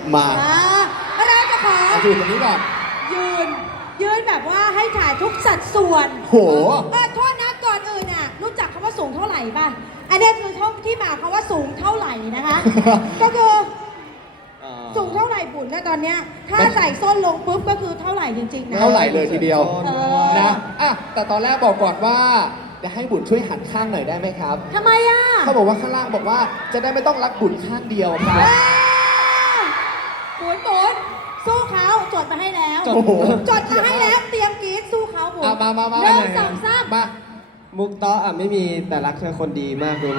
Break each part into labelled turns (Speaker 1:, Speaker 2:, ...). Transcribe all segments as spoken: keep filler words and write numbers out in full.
Speaker 1: มา
Speaker 2: อ่าอะไรจะขอ
Speaker 1: เอาอยู่ตรงนี้ก่อน
Speaker 2: ยืน ยืนแบบว่าให้ถ่ายทุกสัดส่วน
Speaker 1: โห
Speaker 2: เออโทษนะก่อนอื่นน่ะรู้จักคำว่าสูงเท่าไหร่ป่ะ อันนี้คือท่องที่มาคำว่าสูงเท่าไหร่นะคะ ก็คือสูงเท่าไหร่บุญนะตอนเนี้ยถ้าใส่ส้นลงปุ๊บก็คือเท่าไหร่จริงๆนะ
Speaker 1: เท่าไหร่เลยทีเดียว
Speaker 2: เออ
Speaker 1: นะอ่ะแต่ตอนแรกบอกก่อนว่าจะให้บุญช่วยหันข้างหน่อยได้ไหมครับ
Speaker 2: ทำไมอ่ะ
Speaker 1: เขาบอกว่าข้างล่างบอกว่าจะได้ไม่ต้องรักบุญข้างเดียวครับ
Speaker 2: บุญบุญสู้เขาจดมาให้แล้ว
Speaker 1: โอ้โห
Speaker 2: จดมาให้แล้วเตรียมกรีดสู้เขาบุญ
Speaker 1: อ่ะมามามา
Speaker 2: หนึ่ง
Speaker 1: มา
Speaker 2: สองสาม
Speaker 1: มา
Speaker 3: มุกเตาะอ่ะไม่มีแต่รักเธอคนดีมากรู้ไหม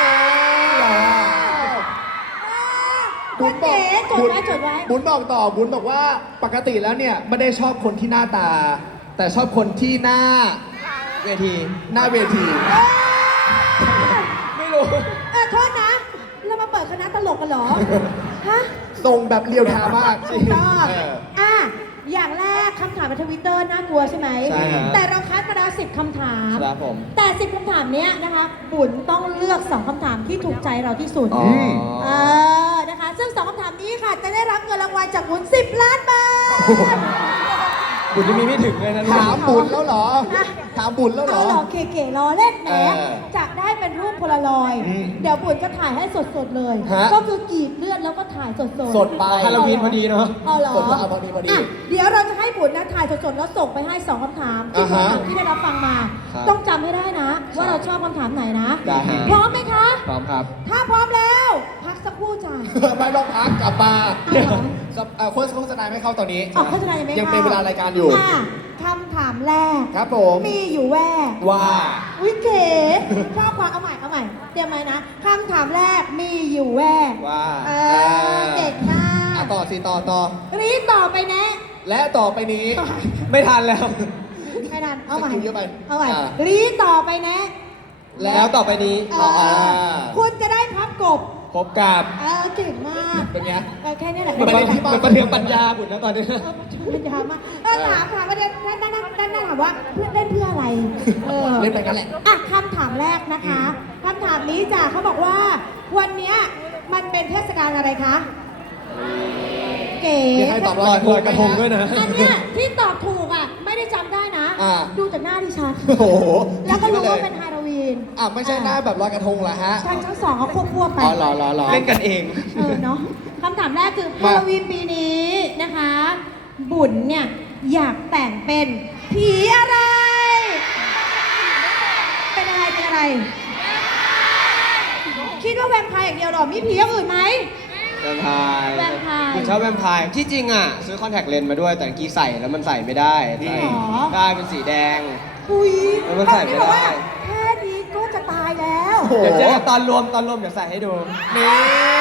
Speaker 1: บุญบอก
Speaker 2: จดไว้จดไว้
Speaker 1: บุญบอกต่อบุญบอกว่าปกติแล้วเนี่ยไม่ได้ชอบคนที่หน้าตา แต่ชอบคนที่หน้า
Speaker 3: เวที
Speaker 1: หน้าเวที
Speaker 3: ไม่รู้
Speaker 2: เออโทษนะ เรามาเปิดคณะตลกกันเหรอ ฮะ
Speaker 1: ทรงแบบเรียวทามาก
Speaker 2: ถูกต้อง
Speaker 1: เออ
Speaker 2: อ่ะ อย่างแรกคำถามในทวิตเตอร์น่ากลัวใช่ไหม
Speaker 3: ใช่ครับ
Speaker 2: แต่เราคัดมาแล้วสิบคำถาม
Speaker 3: ครับผม
Speaker 2: แต่สิบคำถามเนี้ยนะคะ บุญต้องเลือกสองคำถามที่ถูกใจเราที่สุด
Speaker 3: อ๋อ
Speaker 2: เออ นะคะ ซึ่งสองคำถามนี้ค่ะ จะได้รับเงินรางวัลจากบุญสิบล้านบาท
Speaker 3: บุญจะมีไม่ถึงเลยนะลูก
Speaker 1: ถามบุญแล้วเหรอ
Speaker 2: อ่ะ
Speaker 1: ถามบุญแล้วเหร
Speaker 2: เอา
Speaker 1: อ
Speaker 2: หรอเก๋ๆล้อเล่นแหม
Speaker 1: เออ
Speaker 2: จะได้เป็นรูปโพลารอยด์
Speaker 1: อืม
Speaker 2: เดี๋ยวบุญจะถ่ายให้สดๆเลย
Speaker 1: ฮะ
Speaker 2: ก็คือกรีดเลือดแล้วก็ถ่ายสดๆ
Speaker 1: สดไป
Speaker 3: ฮาโลวีนพอดีเนาะ
Speaker 2: อ๋อเหรอ
Speaker 1: สดเอาพอดีพอดี
Speaker 2: ะเดี๋ยวเราจะให้บุญนะถ่ายสดๆแล้วส่งไปให้สองคำถามที่
Speaker 1: อ่าฮะ
Speaker 2: คำถามที่ได้รับฟังมา
Speaker 3: ครับ
Speaker 2: ต้องจำให้ได้นะ ว่าเราชอบคำถามไหนนะ
Speaker 3: ได้ฮะ
Speaker 2: พร้อมไหมคะ
Speaker 3: พร้อมครับ
Speaker 2: ถ้าพร้อมแล้ว พักสักครู่จ้ะ
Speaker 1: ไม่ต้องพักกลับมา
Speaker 2: เอาเหรอ
Speaker 1: สับเอ่อโฆษโฆษณาไม่เข้าตอนนี้
Speaker 2: ออกโฆษณายังไม่
Speaker 1: ยัง
Speaker 2: เข้า
Speaker 1: เป็นเวลารายการอยู่
Speaker 2: ะคำถามแรก
Speaker 1: ครับผม
Speaker 2: มีอยู่แว่
Speaker 1: ว่า
Speaker 2: วิเก๋ชอบความเอาใหม่เอาใหม่เตรียมไหมนะคำถามแรกมีอยู่แว่
Speaker 3: ว่า
Speaker 2: เออเด็กมา
Speaker 1: อ่ะ
Speaker 2: ก
Speaker 1: ต่อสิต่อต่อ
Speaker 2: รีบต่อไปแนะ
Speaker 1: และต่อไปนี้
Speaker 3: ไม่ทันแล้ว
Speaker 2: ไม่ทันเอาใหม่
Speaker 1: สกิลเยอะไป
Speaker 2: เอาใหม่
Speaker 1: อ่า
Speaker 2: รีบต่อไปแนะ
Speaker 3: แล้วต่อไปนี้
Speaker 2: เออคุณจะได้พับกบ
Speaker 3: พบกับ
Speaker 2: เออเก่งมาก
Speaker 1: เป็นไง
Speaker 2: เออแค่นี้แหละ
Speaker 1: มันไปเรียนที่บ้าน
Speaker 3: มันประเทืองปัญญาบุญนะตอนนี้
Speaker 2: เออปัญญามากเออถามถามว่าเดี๋ยวนั่นนั่นนั่นนั่นถามว่าเล่นเพื่ออะไรเออ
Speaker 1: เล่นไปกันแหละ
Speaker 2: อ่ะคำถามแรกนะคะคำถามนี้จ้ะเขาบอกว่า วันเนี้ยมันเป็นเทศกาลอะไรคะเก๋
Speaker 1: มีใครตอบ
Speaker 3: ลอยลอยกระทงด้วยนะ
Speaker 2: อันเนี้ยที่ตอบถูกอ่ะไม่ได้จำได้นะ
Speaker 1: อ่า
Speaker 2: ดูจากหน้าดิฉัน
Speaker 1: โอ้โห
Speaker 2: แล้วก็รู้
Speaker 1: คิด
Speaker 2: ว่า
Speaker 1: ไเลย
Speaker 2: เป็นฮาโลวีน
Speaker 1: อ่ะไม่ใช่หน้าแบบลอยกระทงเหรอฮะ
Speaker 2: ทั้งทั้งสองเขาควบควบไป
Speaker 1: อ๋อเหรอเหรอเหรอ
Speaker 3: เล่นกันเอง
Speaker 2: เออเนาะคำถามแรกคือ
Speaker 1: มา
Speaker 2: ฮาโลวีนปีนี้นะคะ บุญเนี่ยอยากแต่งเป็นผีอะไร เป็นอะไรเป็นอะไร คิดว่าแวมไพร์อย่างเดียวเหรอ มีผีอย่างอื่นไหม
Speaker 3: แวมไพร์
Speaker 2: แวมไพร์
Speaker 3: ผมชอบแวมไพร์ที่จริงอ่ะ ซื้อคอนแทคเลนส์มาด้วยแต่เมื่อกี้ใส่แล้วมันใส่ไม่ได้ใส่
Speaker 2: หรอ
Speaker 3: ได้เป็นสีแดง
Speaker 2: อุ้ย
Speaker 3: แล้วมันใส่ไม่ได้
Speaker 2: บอกว่าแค่นี้ก็จะตายแล้ว
Speaker 1: โอ้โห
Speaker 3: เดี๋ยวเจอกันตอนรวมตอนรวมเดี๋ยวใส่ให้ดู
Speaker 1: นี่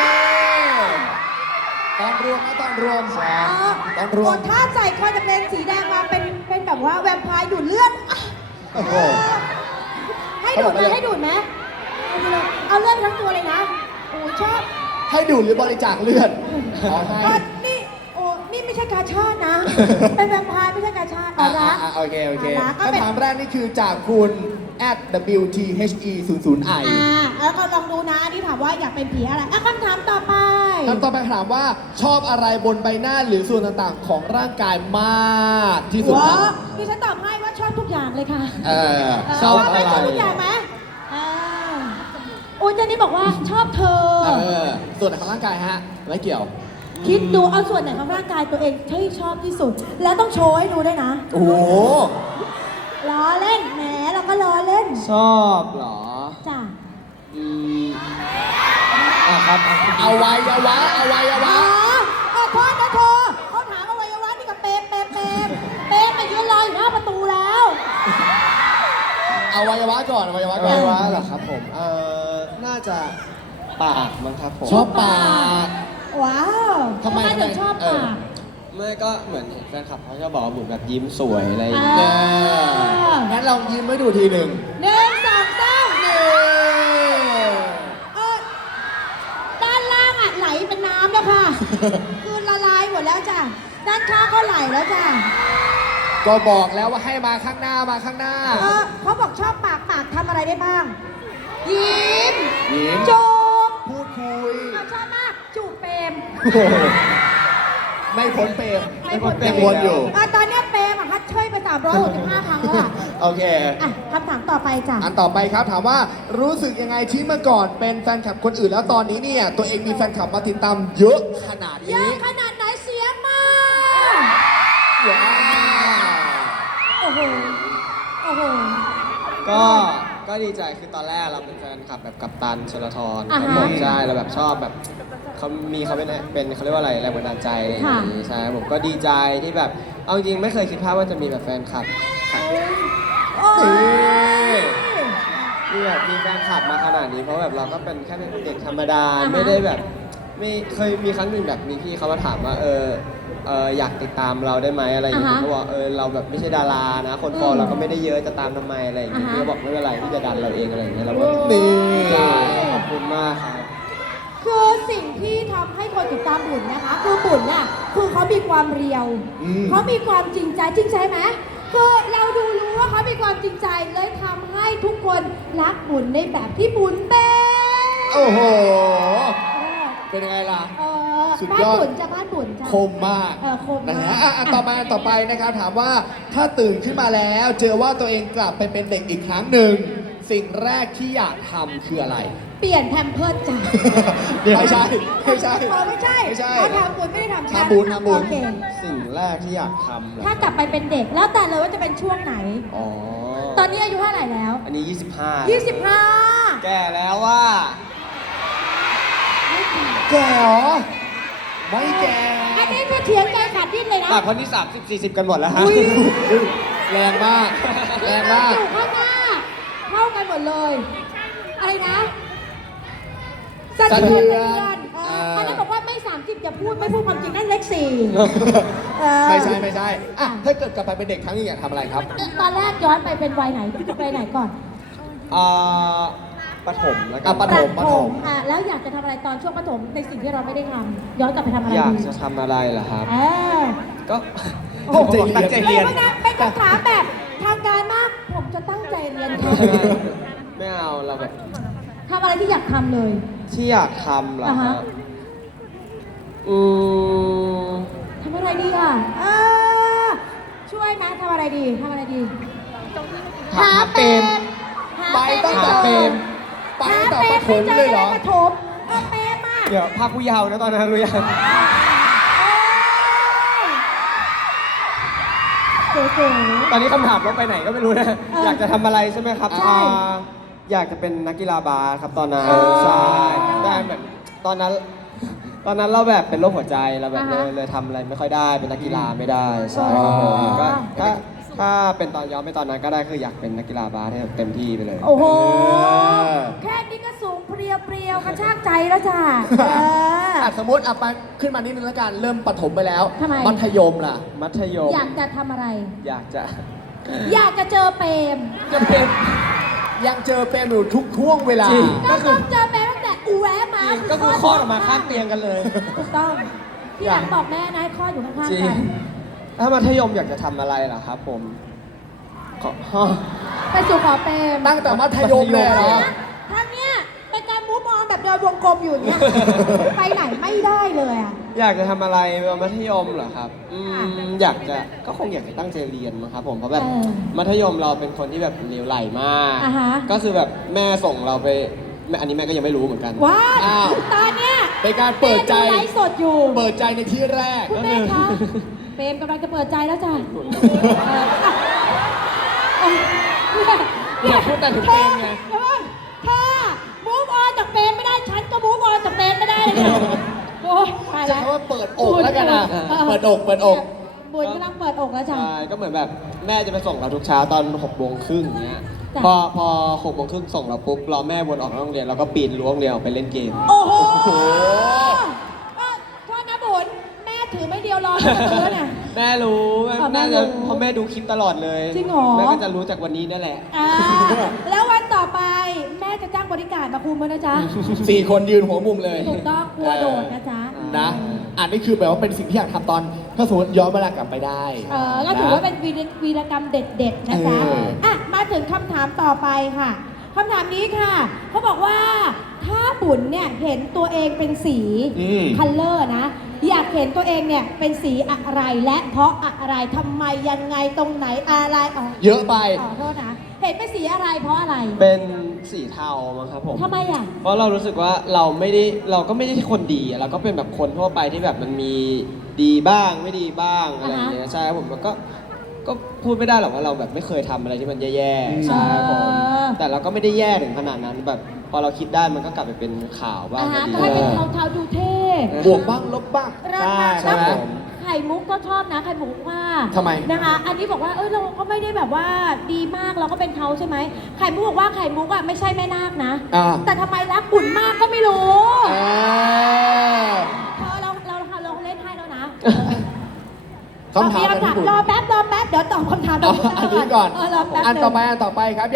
Speaker 1: ตอนรวมนะตอนรวมตอนรวม
Speaker 2: ถ้าใส่คอนแทคเลนส์สีแดงมาเป็นเป็นแบบว่าแวมไพร์ดูดเลือดอ่ะ
Speaker 1: โอ้โห
Speaker 2: ให้ดูดไหมให้ดูดไหมเอาเลือดทั้งตัวเลยนะโอ้ชอบ
Speaker 1: ให้ดูดหรือบริจาคเลือดขอให้
Speaker 2: อ่ะนี่โอ้นี่ไม่ใช่กาชาตินะ เป็นแวมไพร์ไม่ใช่กาชาติเอา
Speaker 1: อ่ะ
Speaker 2: ละ
Speaker 1: อ่ะอ่ะโอเคโอเค
Speaker 2: เอาละก็เป็น
Speaker 1: คำถามแรกนี่คือจากคุณ at w t h e ศูนย์ ศูนย์ i
Speaker 2: อ่าแล้วก็ลองดูนะอันนี้ถามว่าอยากเป็นผีอะไรอ่ะคำถามต่อไป
Speaker 1: คำต่อไปถามว่าชอบอะไรบนใบหน้าหรือส่วนต่างๆ ของร่างกายมากที่สุดค
Speaker 2: ว้า
Speaker 1: รับ
Speaker 2: ดิฉันตอบให้ว่าชอบทุกอย่างเลยค่ะ
Speaker 1: เออ
Speaker 3: ชอบ
Speaker 2: ไหม
Speaker 3: อะไร
Speaker 2: ชอบทุกอย่างไหมอ่าโอ้ยเจนนี่บอกว่าชอบเธอ
Speaker 1: เออ ส่วนไหนของร่างกายฮะ ไม่เกี่ยว
Speaker 2: คิดดูเอาส่วนไหนของร่างกายตัวเองที่ชอบที่สุด แล้วต้องโชว์ให้ดูด้วยนะ
Speaker 1: โอ้โห
Speaker 2: ล้อเล่นแหมเราก็ล้อเล่น
Speaker 3: ชอบเหรอ
Speaker 2: จ้ะ
Speaker 3: อืมอ่ะครับอ่ะ
Speaker 1: เอาวัยวะเอาวัยวะ
Speaker 2: อ๋อขอโทษนะเธอเขาถามอวัยวะนี่กับเปรมเปรมเปรมเปรมมายืนรออยู่หน้าประตูแล้ว
Speaker 1: เอาวัยวะก่อนเอาวัยวะ
Speaker 3: อ
Speaker 1: ก่
Speaker 3: วั
Speaker 1: อน
Speaker 3: ยวะเหรอครับผม เอ่อ น่าจะปากมั้งครับผม
Speaker 1: ชอบปาก
Speaker 2: ว้าว
Speaker 1: ทำไม
Speaker 2: ถึงชอบ
Speaker 1: เออ
Speaker 2: ปาก
Speaker 3: ไม่ก็เหมือนเห็นแฟนคลับเขาจะบอกว่าบุญแบบยิ้มสวยอะไรอย่าง
Speaker 2: อ่า
Speaker 3: เงี้ย
Speaker 1: เอองั้นลองยิ้มให้ดูทีหนึ่ง
Speaker 2: หนึ่งสองสาม
Speaker 1: นี่
Speaker 2: เออด้านล่างอ่ะไหลเป็นน้ำแล้วค่ะ คือละลายหมดแล้วจ้ะ ด้านข้างก็ไหลแล้วจ้ะ
Speaker 1: ก็บอกแล้วว่าให้มาข้างหน้ามาข้างหน้า
Speaker 2: เออเขาบอกชอบปากปากทำอะไรได้บ้าง ยิ้ม
Speaker 1: ยิ้ม
Speaker 2: จูบ
Speaker 1: พูดคุย
Speaker 2: เอาชอบมากจูบเปรม
Speaker 1: โอ้โหไม่พ้นเปรม
Speaker 2: ไม่พ้นเปรม
Speaker 1: ยังวนอยู่
Speaker 2: อ่ะตอนเนี้ยเปรมอ่ะฮัทช่วยไปสามร้อยหกสิบห้าครั้งแล้วอ่ะ
Speaker 1: โอเค
Speaker 2: อ่ะคำถามต่อไปจ้ะ
Speaker 1: อันต่อไปครับถามว่ารู้สึกยังไงที่เมื่อก่อนเป็นแฟนคลับคนอื่นแล้วตอนนี้เนี่ยตัวเองมีแฟนคลับมาติดตามเยอะขนาด
Speaker 2: เย
Speaker 1: นี้
Speaker 2: อะขนาดไหนเสียงมา
Speaker 1: ว้าว
Speaker 2: โอ้โห โอ้โห
Speaker 3: ก็ก็ดีใจคือตอนแรกเราเป็นแฟนคลับแบบกัปตันชลทร
Speaker 2: อ่า
Speaker 3: ค
Speaker 2: ฮะ
Speaker 3: รับผมใช่เราแบบชอบแบบเขามีเขาเป็นเป็นเขาเรียกว่าอะไรแรงบันดาลใจอะไรอย่างนี้ใช่ผมก็ดีใจที่แบบเอาจริงๆไม่เคยคิดภาพว่าจะมีแบบแฟนคลับค่ะ
Speaker 2: โอ้ย
Speaker 3: มีแบบมีแฟนคลับมาขนาดนี้เพราะแบบเราก็เป็นแค่เป็นเด็กธรรมดา
Speaker 2: อ่าฮะ
Speaker 3: ไม่ได้แบบไม่เคยมีครั้งหนึ่งแบบมีพี่เขามาถามว่าเออเอออยากติดตามเราได้ไหมอะไรอย่างเงี้ย
Speaker 2: อ่าฮะ
Speaker 3: เขาบอกเออเราแบบไม่ใช่ดารานะ คนฟอล
Speaker 2: อืม
Speaker 3: เราก็ไม่ได้เยอะจะตามทำไมอะไรอย่างเงี้ย
Speaker 2: อ่าฮะ
Speaker 3: พี่ก็บอกไม่เป็นไรพี่จะดันเราเองอะไรอย่างเงี้ยเราก็
Speaker 1: นี่
Speaker 3: ใช่ขอบคุณมากครับ
Speaker 2: คือสิ่งที่ทำให้คนติดตามบุญนะคะ คือบุญน่ะคือเขามีความเรียว
Speaker 1: อืม
Speaker 2: เขามีความจริงใจจริงใจไหมคือเราดูรู้ว่าเขามีความจริงใจเลยทำให้ทุกคนรักบุญในแบบที่บุญเป็น
Speaker 1: โอ้โห
Speaker 2: เออ
Speaker 1: เป็นยังไงล่ะ
Speaker 2: เออ
Speaker 1: สุด
Speaker 2: บ้าย น
Speaker 1: อด
Speaker 2: บุญจะบ้านบุญจ้ะ
Speaker 1: คมมาก
Speaker 2: เออคมมาก
Speaker 1: นะฮะอ่ะอ่ะต่อมาอันต่อไปนะครับถามว่าถ้าตื่นขึ้นมาแล้ว เจอว่าตัวเองกลับไปเป็นเด็กอีกครั้งหนึ่งสิ่งแรกที่อยากทำคืออะไร
Speaker 2: เปลี่ยนแพมเพิร์สจ้ะ
Speaker 1: ไม่ใช่ไม่ใช่
Speaker 2: อ๋อไม่ใช่
Speaker 1: ไม่ใช่
Speaker 2: เขาทำบุญไม่ได้ทำชาติ
Speaker 1: ทำบุญทำบุญ
Speaker 2: โอเค
Speaker 3: สิ่งแรกที่อยากทำเหรอ
Speaker 2: ถ้ากลับไปเป็นเด็กแล้วแต่เลยว่าจะเป็นช่วงไหน
Speaker 3: อ๋อ
Speaker 2: ตอนนี้อายุเท่าไหร่แล้ว
Speaker 3: อันนี้ ยี่สิบห้า
Speaker 2: ยี่สิบห้า
Speaker 3: แก่แล้วว่า
Speaker 1: แก่เหรอ ไม่แก่
Speaker 2: อันนี้คือเถียงใจขาดดิ้นเลยนะ
Speaker 3: อ่ะคนที่สามสิบสี่สิบกันหมดแล้วฮะ
Speaker 1: อุ๊ยแรงมาก แรงมาก
Speaker 2: อยู่ข้างหน้าเท่ากันหมมดเลย อะไรนะสะเทือน
Speaker 1: สะเทื
Speaker 2: สะ
Speaker 1: อน
Speaker 2: เทือนเออ
Speaker 1: อ่า
Speaker 2: ตอนนั้นบอกว่าไม่สามสิบอย่าพูดไม่พูดความจริงนั่นเลขสี่เออ
Speaker 1: ไม่ใช่ไม่ใช่อ่ะถ้าเกิดกลับไปเป็นเด็กครั้งนี้อยากทำอะไรครับ
Speaker 2: ตอนแรกย้อนไปเป็นวัยไหนวัยไหนก่อน
Speaker 3: อ่าปฐมแล้วกั
Speaker 1: อ่ะ
Speaker 3: น
Speaker 1: ปฐม
Speaker 2: ประถมอ่ะแล้วอยากจะทำอะไรตอนช่วงประถมในสิ่งที่เราไม่ได้ทำย้อนกลับไปทำอะไร
Speaker 3: อยาก
Speaker 2: ดี
Speaker 3: จะทำอะไรเหรอครับ
Speaker 2: เออ
Speaker 3: ก็
Speaker 1: โอ้โห
Speaker 3: ตั้งใจเรียน
Speaker 2: ไม่นะเป็นคำถามแบบทางการมาก ผมจะตั้งใจเรียนค่ะ
Speaker 3: ไม่เอาเราแบบ
Speaker 2: ทำอะไรที่อยากทำเลย
Speaker 3: ที่อยากทำเหรอ
Speaker 2: อ่า
Speaker 3: ค
Speaker 2: ฮะ
Speaker 3: รับอืม
Speaker 2: ทำอะไรดีอ่ะเออช่วยไหมทำอะไรดีทำอะไรดี
Speaker 3: หาเปรม
Speaker 2: หา
Speaker 1: ไป
Speaker 2: เปรม
Speaker 1: ตั้งแต่
Speaker 2: ไม่
Speaker 1: เปร
Speaker 2: เจอ
Speaker 1: มไป
Speaker 2: หา
Speaker 1: ตั้ง
Speaker 2: เปร
Speaker 1: แต่
Speaker 2: ม
Speaker 1: ปฐ
Speaker 2: ไม่
Speaker 1: ม
Speaker 2: เจอ
Speaker 1: เลยเหรอ
Speaker 2: ในประถมเออเปรมอ่ะ
Speaker 3: เดี๋ยวภาคผู้เยาว์นะตอนนั้นรู้ยัง
Speaker 2: เก๋
Speaker 3: ตอนนี้คำถามเราไปไหนก็ไม่รู้นะ
Speaker 2: เออ
Speaker 3: อยากจะทำอะไรใช่ไหมครับ
Speaker 2: ใช่
Speaker 3: อ่าอยากจะเป็นนักกีฬาบาสครับตอนนั้น
Speaker 2: อ๋อ
Speaker 3: ใช่แต่แบบตอนนั้น ตอนนั้นเราแบบเป็นโรคหัวใจเราแบบ
Speaker 2: อ่า
Speaker 3: เล
Speaker 2: ฮะ
Speaker 3: ยเลยทำอะไรไม่ค่อยได้เป็นนักกีฬาไม่ได้ใช่ครับผม
Speaker 2: อ๋อ
Speaker 3: ก็ถ้าถ้าเป็นตอนย้อนไปตอนนั้นก็ได้คืออยากเป็นนักกีฬาบาสให้เต็มที่ไปเลย
Speaker 2: ๆโอ้โห
Speaker 1: เออ
Speaker 2: แค่นี้ก็สูงเพรียวเปรียวๆกระชากใจแล้วจ้ะเออ
Speaker 1: อ่ะสมมติอ่ะไปขึ้นมานิดนึงแล้วกันเริ่มปฐมไปแล้ว
Speaker 2: ทำไม
Speaker 1: มัธยมล่ะ
Speaker 3: มัธยม
Speaker 2: อยากจะทำอะไร
Speaker 3: อยากจะ
Speaker 2: อยากจะเจอเปรม
Speaker 1: จะเป็นยังเจอเป็นอยู่ทุกช่วงเวลา
Speaker 3: จริง
Speaker 2: ก็ต้องเจอเปรมตั้งแต่อูแวะมา
Speaker 3: ก็คือคลอดออกมาข้างเตียงกันเลย
Speaker 2: ถูกต้องที่หลังบอกแม่นะให้คลอดอยู่ข้าง
Speaker 3: จริ
Speaker 2: ๆ
Speaker 3: ง
Speaker 2: กัน
Speaker 3: ถ้ามัธยมอยากจะทำอะไรล่ะครับผมขอฮะ
Speaker 2: ไปสู่ขอเปรม
Speaker 1: ตั้งแต่มัธยมเลยเหรอ
Speaker 2: ทางเนี้ยเป็นการมูฟออนแบบเดินวงกลมอยู่เนี่ย ไปไหนไม่ได้เลยอ่ะ
Speaker 3: อยากจะทำอะไรตอนมัธยมเหรอครับอืม
Speaker 2: ค่ะ
Speaker 3: อยากจะก็คงอยากจะตั้งใจเรียนมั้งครับผมเพราะแบบ
Speaker 2: เออ
Speaker 3: มัธยมเราเป็นคนที่แบบเหลวไหลมาก
Speaker 2: อ่าฮะ
Speaker 3: ก็คือแบบแม่ส่งเราไปแม่อันนี้แม่ก็ยังไม่รู้เหมือนกัน
Speaker 2: ว้า
Speaker 1: อ้าว
Speaker 2: ตอนเนี้ย
Speaker 1: เป็นการเปิดใจ
Speaker 2: แม่ไลฟ์สดอยู่
Speaker 1: เปิดใจในที่แรก
Speaker 2: คุณแม่คะเปรมกำลังจะเปิดใจแล้วจ้ะเอออ่ะ
Speaker 1: อยากพูดแต่ถึงเปรมไง
Speaker 2: เดี๋ยวก่อนถ้ามูฟออนจากเปรมไม่ได้ฉันก็มูฟออนจากเปรมไม่ได้เลยเนี่ยโอ้ยตาย
Speaker 1: ใช้
Speaker 2: แล้ว
Speaker 1: คำว่าเปิดอกแล้วกันอ่ะ
Speaker 2: ออ
Speaker 1: เปิดอกเปิดอก
Speaker 2: บุญกำลังเปิดอกแล้วจ้ะ
Speaker 3: ใช่ก็เหมือนแบบแม่จะไปส่งเราทุกเช้าตอนหกโมงครึ่งเนี้ย
Speaker 2: จ้ะ
Speaker 3: พอพอหกโมงครึ่งส่งเราปุ๊บรอแม่วนออกนอกโรงเรียนเราก็ปีนรั้วโรงเรียนออกไปเล่นเกม
Speaker 2: โอ้โห
Speaker 1: โห
Speaker 2: เออโทษนะบุญแม่ถือไม่เดียวรอตั้งแต่ซื้อเนี่ย
Speaker 3: แม่รู้แม่
Speaker 2: อ๋อแม่
Speaker 3: แม่จะ
Speaker 2: รู้
Speaker 3: เพราะแม่ดูคลิปตลอดเลย
Speaker 2: จริงเหรอ
Speaker 3: แม่ก็จะรู้จากวันนี้นั่นแหละ
Speaker 2: อ่าแล้ววันต่อไปแม่จะจ้างบริการมาคุมด้วยนะจ๊ะ
Speaker 1: สี่คนยืนหัวมุมเลย
Speaker 2: ถูกต้องกลัวโดดนะจ๊ะ
Speaker 1: นะ อันนี้คือแบบว่าเป็นสิ่งที่อยากทำตอน ถ้าสมมติย้อนเวลากลับไปได้
Speaker 2: เออก็ถือว่าเป็นวีรวีรกรรมเด็ดๆนะจ๊ะ
Speaker 1: เอออ่
Speaker 2: อ่ะมาถึงคำถามต่อไปค่ะคำถามนี้ค่ะ เขาบอกว่าถ้าบุญเนี่ยเห็นตัวเองเป็นสี
Speaker 1: อืม
Speaker 2: คัลเลอร์นะ อยากเห็นตัวเองเนี่ยเป็นสีอะไรและเพราะอะไรทำไมยังไงตรงไหนอะไรอ๋อ
Speaker 1: เยอะไป
Speaker 2: ขอโทษนะ เห็นเป็นสีอะไรเพราะอะไร
Speaker 3: เป็นสีเทามั้งครับผม
Speaker 2: ทำไมอ่ะ
Speaker 3: เพราะเรารู้สึกว่าเราไม่ได้เราก็ไม่ได้คนดีอะเราก็เป็นแบบคนทั่วไปที่แบบมันมีดีบ้างไม่ดีบ้างอะไรอย่างเงี้ยใช่ครับผมแล้วก็ก็พูดไม่ได้หรอกว่าเราแบบไม่เคยทำอะไรที่มันแย่ๆใช่ครับผม
Speaker 2: เออ
Speaker 3: แต่เราก็ไม่ได้แย่ถึงขนาดนั้นแบบพอเราคิดได้มันก็กลับไปเป็นข่าวบ้าง
Speaker 2: อ่า
Speaker 3: ก็
Speaker 2: ฮะ
Speaker 3: ดี
Speaker 2: ก็ให้เป็นเทาๆดูเท่
Speaker 1: บวกบ้างลบบ้าง
Speaker 2: รักมาก
Speaker 3: ใช่
Speaker 2: แล้ว
Speaker 3: ครับผม
Speaker 2: ไข่มุกก็ชอบนะไข่มุกว่า
Speaker 1: ทำไม
Speaker 2: นะคะ อันนี้บอกว่าเออเราก็ไม่ได้แบบว่าดีมากเราก็เป็นเขาใช่ไหมไข่มุกบอกว่าไข่มุกอ่ะไม่ใช่แม่นาคนะ
Speaker 1: อ่า
Speaker 2: แต่ทำไมรักบุญมากก็ไม่รู้
Speaker 1: อ่า
Speaker 2: เออเราเราเราเราเล่นให้แล้วนะ
Speaker 1: คำถาม
Speaker 2: เอ
Speaker 1: ของ
Speaker 2: คำถาม
Speaker 1: พี่บุญ
Speaker 2: รอแป๊บรอแป๊บเดี๋ยวตอบคำถาม
Speaker 1: เอาอันนี้ก่อน
Speaker 2: เออรอแป๊บ
Speaker 1: อัน
Speaker 2: หนึ่ง
Speaker 1: ต่อไปอันต่อไปครับ